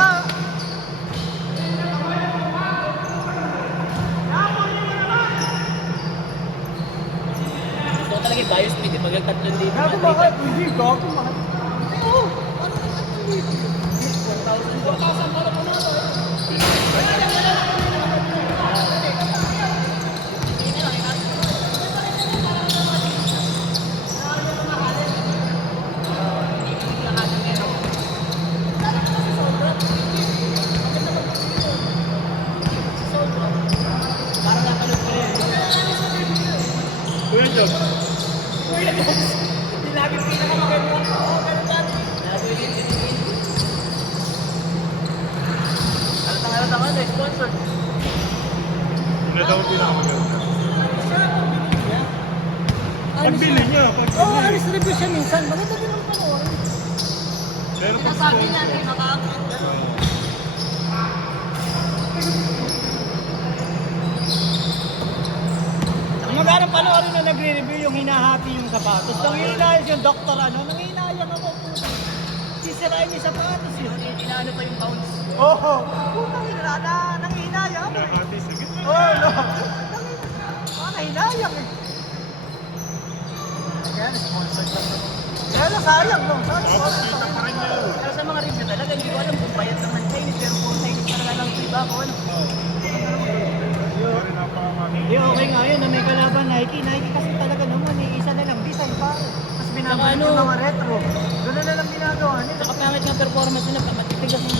ka. Gusto ko talaga yung bios speed, pag nagtatlong dito. Gago ba kayo? Hindi, gago mahal. Oo, paano ka nagtatlong? 4,000 para po na ito eh. Parang napanood ko yun. Kuya Job. Kuya Jones, hindi laging pinakamaganda. Oo, ganun dati. Lagi yun din. Halata ka na, sponsor. Hindi daw pinakamaganda. Alis Pagbili niya, Oo, alis review siya minsan. Maganda din ang panoorin. Pero pag Sinasabi niya, hindi makakakit. Magandang panoorin na nagre-review yung hinahati yung sapatos. Nanginayos yung doktor nanginayang ako. Sisirain yung sapatos yun. Inaano pa yung pounds. Oo. Putang ina na, nanginayang ako. nakati sa gitna. Oo, no. Nanginayang eh. Kaya na-sponsor lang. Kaya na sayang no. Kita pa rin niya. Pero sa mga review talaga, hindi ko alam kung bayad naman Chinese, pero kung Chinese talaga lang ito iba ako. Sorry, napakamami. Hindi, okay nga yun na may kalaban Nike. Nike kasi talaga naman eh, isa na lang design pare. Tapos binabalik Saka yung ano, mga retro. Doon na lang ginagawa nila. Saka pangit nga performance nila, matitigas mo.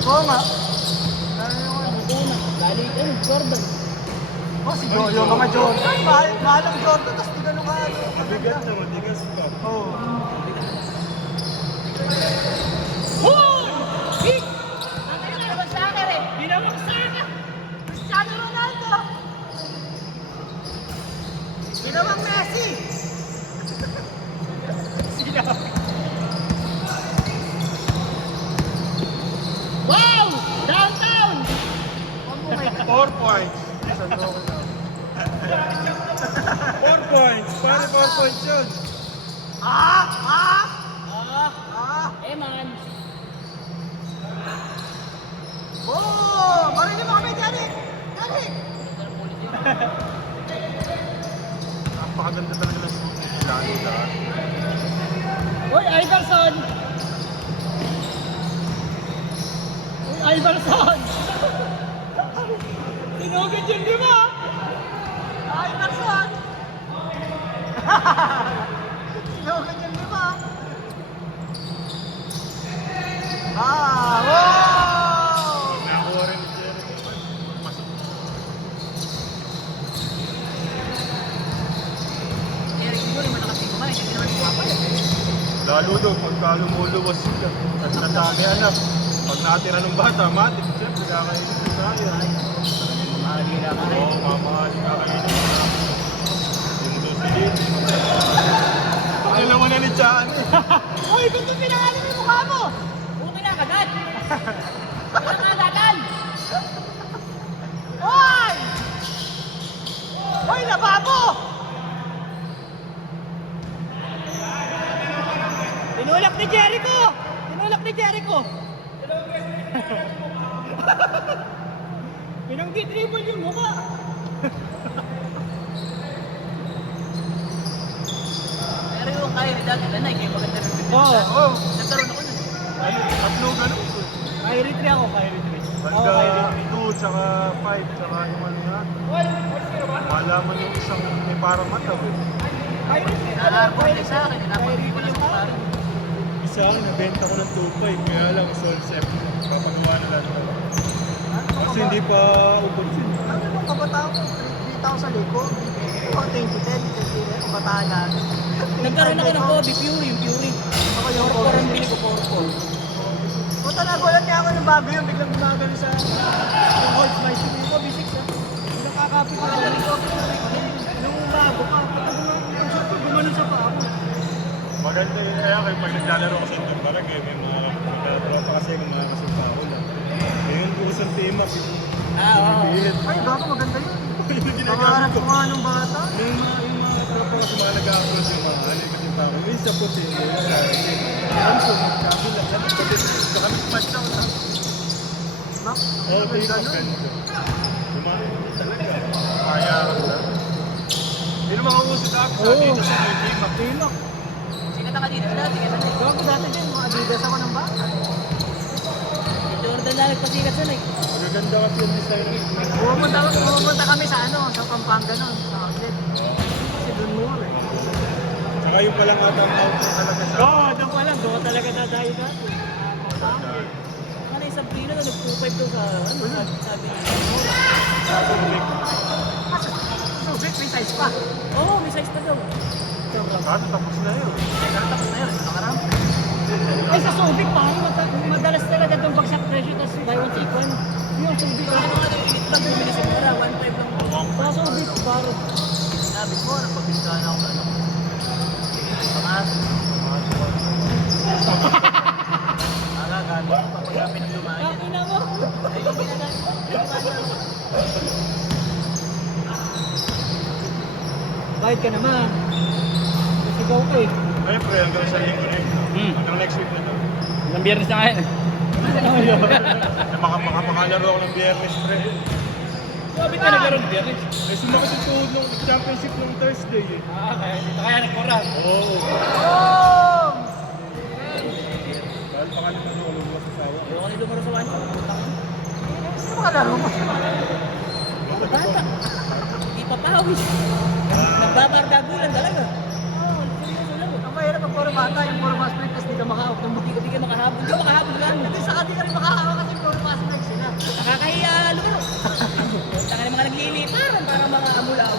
Oo nga. Ano yung ano? Una, galing, Jordan. Oh, si Jo, yung mga Jordan. Mahal ang Jordan, tapos di ganun ka ano. Mabigat na, matigas pa. Oo. Hoy! Hit! Ang ina naman sa akin eh! Ginawak sa akin! Cristiano Ronaldo! Ginawang Messi! Sino? Wow! Downtown! 4 points. Isang okay na. 4 points. Pare 4 points yun. Ah! Ah! Ah, Ah! man. Oh! Marinig mo kami, Daddy! Daddy! Napakaganda talaga ng suit ni Lani lahat. Hoy, Iverson! Hoy, Iverson! Tinugid yun, di ba? Iverson! Sinugod yung lima. Ah! Wow! Nakakuha rin ni Jeremy. Pasok. Eric, hindi naman nakatingumay. Hindi naman pumapayag. Lalo daw, pagka lumuluwas sila. At natami anak. Pag natira ng bata, matik. Siyempre, kakainin ko tayo. Mahali na ka Oo, mamahalin kakainin ko na. Yung dosilin. Pakalawa na ni Chan. Uy, hindi pinangalan yung mukha mo! Okay na, kagad! Pinakagagan! Hoy! Hoy, lababo! Tinulak ni Jericho! Tinulak ni Jericho! Pinang-dribble yung mukha! Pero yung Kyrie dati, nanay, kayo maganda rin. Oo, oo. Nagkaroon ako nun. Ano, tatlo ganun. Kyrie 3 ako, Kyrie 3. Basta 2, tsaka 5, tsaka yung ano nga. Malaman yung isang may parang mata. Kyrie 3 Nakaharapon din sa akin, napagin ko lang sa parang. Isa ako, nabenta ko ng 2.5. Kaya lang, Sol 7. Papagawa na lang ito. Kasi hindi pa ubos yun. Ano nung kabataan ko? 3,000 liko? O 2010, kabataan natin. Nagkaroon ako ng Kobe, Fury, yung Fury. Ako yung Porpor ang bili ko, Porpor. Punta na, gulat niya ako ng bago yun. Biglang gumagano sa yung Hold My Shoe. Yung Kobe 6 ah. Nakakapit na lang ito. Yung bago pa. Pagka gumanon sa paa mo. Maganda yun. Kaya kayo pag naglalaro ko sa Andong Barag, may mga naglalaro pa kasi yung mga kasimpa ko lang. Ngayon ko sa team up. Oo. Ay, bago maganda yun. Yung ginagamit Pangarap ko. ko nga nung bata. Yung mga tropa ko sa mga nag-a-approach yung mga kasimpa ko. Yung isa puti, yung isa. Yung sa kabila. Puti. Sa kami match Oo, take-off ganito. Lumayan talaga. Kaya ka na. Hindi naman ako uso dati sa dito sa may take-off. Tilok. Sikat ang Adidas dati, sikat na eh. Gago dati din, mga Adidas ako ng bata. Jordan lang nagpasikat sa eh. Magaganda kasi yung design ng Pumunta kami sa ano, sa Pampanga noon, sa outlet. Kasi doon mura eh. Saka yung palang ata ang outfit talaga sa... Oo, doon pa lang, doon ka talaga dadayo dati. Ano yung Sabrina na nag-2.5 doon sa, ano, sabi niya. Subic, may size pa. Oo, may size na daw. Kato, tapos na yun. Tapos na yun, nakarami. Ay, sa Subic, parang madalas talaga doon bagsak presyo, tapos buy one take one. Yung Subic. Ano nga yung init lang, bumili sa mura, 1.5 lang. Sa Subic, parang. Sabi mo, nagpabinta na ako sa ano. Pangat. Ala, gabi. Pagkami ng lumayan. Ina mo. Ay, yung ginagawa. Bayad ka naman. Nasigaw ka eh. Ay, pre, hanggang sa linggo na yun. Hanggang next week na to. Ilang biyernes na ngayon. Makapakalaro ako ng biyernes, pre. Sabi ka naglaro ng biyernes. Eh, sumakit yung tuhod nung championship nung Thursday eh. Kaya dito kaya nagkoran. Oo. Oh! Dahil pa kami nalulog mo sa sawa. Ayoko na lumaro sa wani. Gusto mo kalaro mo? Bata. Hindi pa pawis. Nagbabardagulan talaga. Oo, seryoso lang. Ang mahirap pag puro bata, yung puro mas break, tapos di ka makahawak ng buti. Hindi ka makahabol. Hindi ka makahabol lang. Hindi sa di ka rin makahawak kasi puro mas break sila. Nakakahiya lumaro. Taka ng mga nagliliparan para mga amulaw.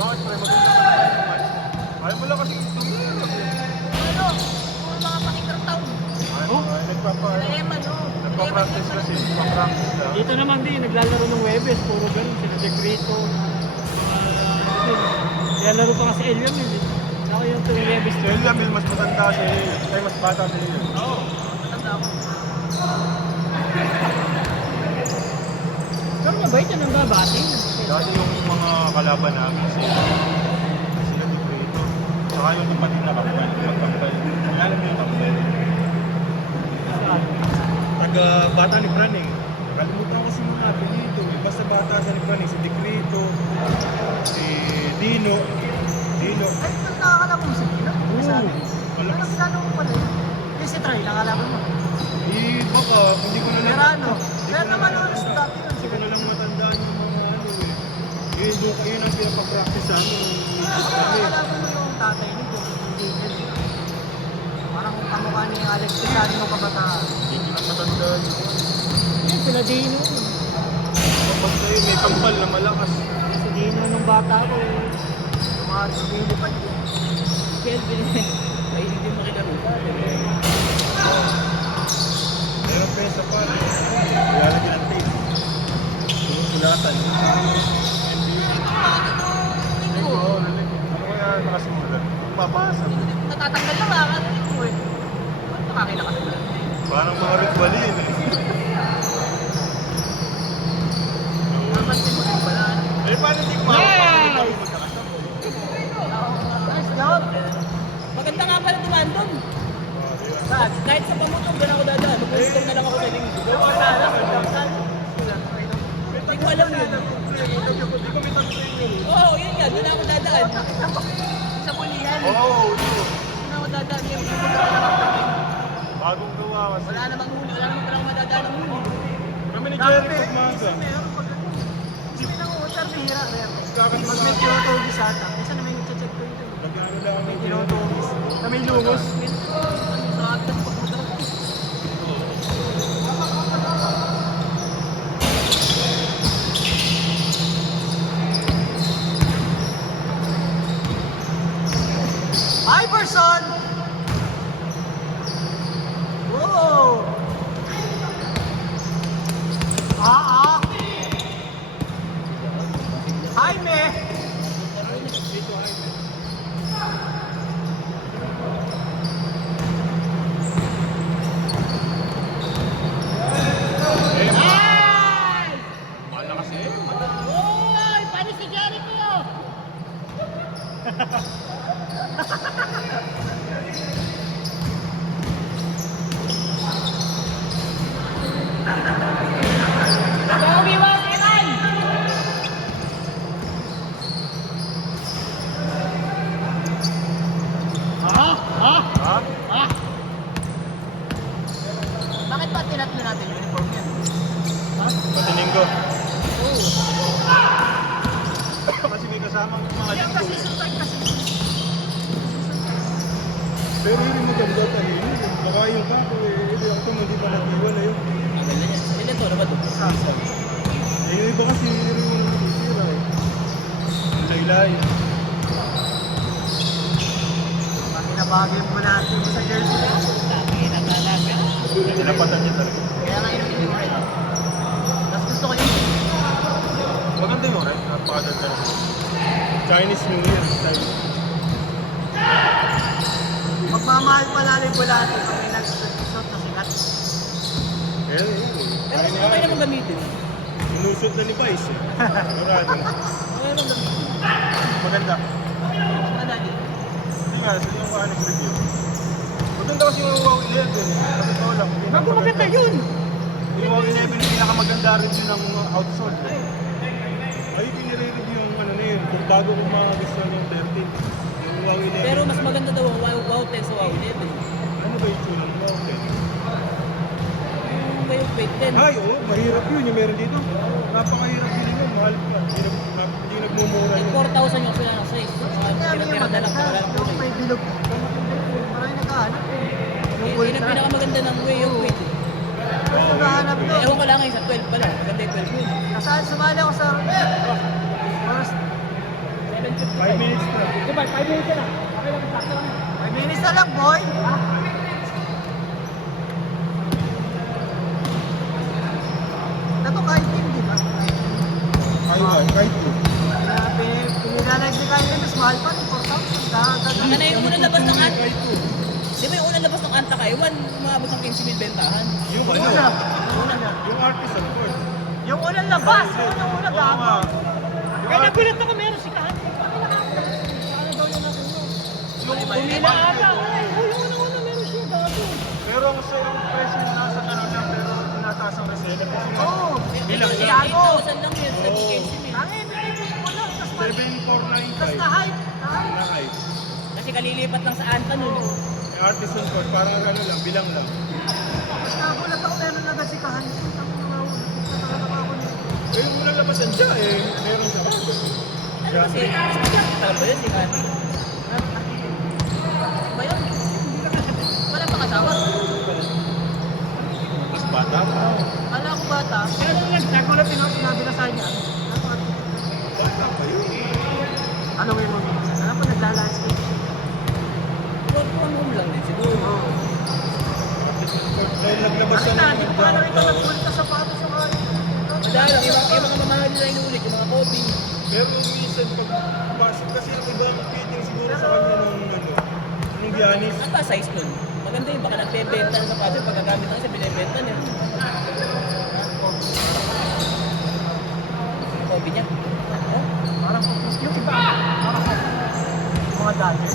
Bakit, pre? Maganda ka na yun. Ayaw mo lang kasi tumira. Ano? Puro mga pakitang taon. Nagpa-practice kasi. Nagpa-practice na. Dito naman din, naglalaro ng Webes, puro ganun, sila Decrito. Kaya laro pa kasi Eliam yun eh. Ako yung tuwing Webes. Si Elia Mil, mas matanda si ay mas bata si Elia. Oo. Matanda ako. Pero mabait yan ang babati. Dati yung mga kalaban namin sila di Prito. Saka yung tumating na kapal, magkakapal. Alam mo yung kapal. Taga bata ni Fran eh. Nakalimutan ko si mga dito. Basta bata sa ni Fran eh. Si Decrito, si Dino. Ay, nakakalaban mo sa Dino? Sabi. Malakas. Ano plano mo pala yun? Yung si Troy, nakakalaban mo. Eh, baka, hindi ko na lang. Verano. Kaya naman ano sa dati yun. Hindi ko na lang matandaan yung mga ano eh. Yun ang pinapag-practicean yung Nakakalaban mo yung tatay ni Gigil. Parang kamukha ni Alex Pisani nung kabataan. Hindi ko na matandaan. Yun, sila Dino. Kapag kayo may kampal na malakas. Si Dino nung bata ko eh. Lumilipad yun. Kelvin. Ay, hindi makita rin sa atin. Meron pa sa pan. Lalagyan ng tape. Sulatan. Oo, ano kaya nakasimulan? Mabasa. Natatanggal lang ah. Ano yun mo eh. Ba't makakilala ka naman? Parang mga ritual yun eh. Napansin mo rin pala. Eh, paano hindi ko makakapagod? Nice job! Maganda nga pala dumaan doon. Saan? Kahit sa pamutong doon ako dadaan. Mag-install na lang ako sa linggo. Hindi ko alam yun. Oo, yun nga. Doon ako dadaan. Sa pulihan. Oo, Doon ako dadaan. Yung pupunta ka lang ako. bagong gawa kasi. Wala namang huli. Wala namang palang madadaan ng huli. Kami ni Jerry pagmaga. Meron pag ano. Isip ng utar, bihira. Kakat Pag may tinutugis ata. Minsan na may nagche-check ko yun. Nag-ano lang kami. May tinutugis. Na may lungos. Sa atin pagpunta ko. Iverson! Whoa! Jaime! Mana kasi. Uy! Paano si Jericho? ba tinatlo natin uniform yan? Ha? Patingin ko. Oo. Kasi may kasamang mga Yan linggo. kasi sa time kasi. Pero hindi mo ganda tayo. Baka yung kako eh. Ako hindi pa nag-iwan na yun. Ang ganda niya. Ilan to? Ano ba ito? Eh, yung iba kasi hindi rin mo naman isira eh. Ang laylay. Mga pinabagay mo natin sa jersey. Tinapatan niya talaga. Kaya nga yun hindi ko rin. Tapos gusto ko yun. Maganda yung red. Napakaganda. Chinese New Year. Chinese. Magmamahal pala rin po natin kung may nag-suit na sikat. Pero Pero okay naman gamitin. inusot na ni Vice eh. Sigurado. Okay naman gamitin. Maganda. Maganda din. Hindi nga, sa yung kahanig review. Maganda kasi yung WoW 11. Kasi ito lang. Bago maganda yun! Yung WoW 11 yung pinakamaganda review ng outsole. Ay, pinire-review yung ano na yun. Kung bago kung mga gusto yung 13. Yung WoW 11. Pero mas maganda daw ang WoW 10 sa WoW 11. Ano ba yung tsura ng WoW 10? Yung may weight 10. Ay, oo. Mahirap yun. Yung meron dito. Napakahirap yun yun. Mahal pa. Hindi nagmumura Ay, yun. 4,000 yung pila ng size. Kaya may Pinatira na lang sa wala ng yung kulay. may bilog. Maraming naghahanap eh. Yung Yun gold ang na. pinakamaganda ng way yung weight. Naghahanap Eh, doon. ewan ko lang ngayon sa 12 pala. Maganda yung 12 yun. Nasaan sumali ako sa first 5 minutes na. 5 minutes na. 5 minutes na lang, boy. Ito kahit team, di ba? Kahit yun. Pinilalag ni Kylie, mas mahal pa ng 4,000. Ang na yung unang labas ng Anta. Kahit yun. Di ba yung unang labas ng Anta kayo? Umabot ng 15,000 bentahan. Yung Una. ano? Una na. Yung artist of course. Yung unang labas. Yung unang Oo nga. gago. Yung Kaya artist- nagulat ako meron si Kahan. Ano daw yung nasa inyo? Yung Bumila ata. Ay, yung unang-una meron siya gago. Pero ang sa yung presyo na nasa ano lang, pero tinataas ang resela. Kasi nga, Oo. bilang Ito, lang. 8,000 lang yun sa Oo. Dickinson eh. Tangin, pinipili mo lang. Tas 7,495. na-hype. Na-hype. Na hype. Kasi kalilipat lang sa Anta nun. Oo. Yung artist of course, parang ano lang, bilang lang. Mas nagulat ako meron agad si Kahan. Talaga ako niya. Eh, yung unang labasan siya, eh, meron siya. Ano kasi? Alam mo yun, si Kati. Ba yun? Wala pang asawa. Mas bata pa. Kala ko bata. Kaya nung nagulat din ako sinabi na sa kanya. Bata pa yun. Ano yung mga alam ko naglalandscape siya. Pero kung room lang din siguro. Oo. Dahil naglabas Ano siya na, ng hindi ko pa nakita nagpulit na sapatos yung mga Madalang, yung mga mamahal nila inuulit, yung mga Kobe. Pero yung minsan pag pasok kasi yung ibang fitting siguro sa kanya nung ano, nung Giannis. Ano ba size nun? Maganda yun, baka nagbebenta na sa pattern, pagkagamit na kasi binibenta niya. Yung Kobe niya. Parang yung iba. Parang yung mga dati.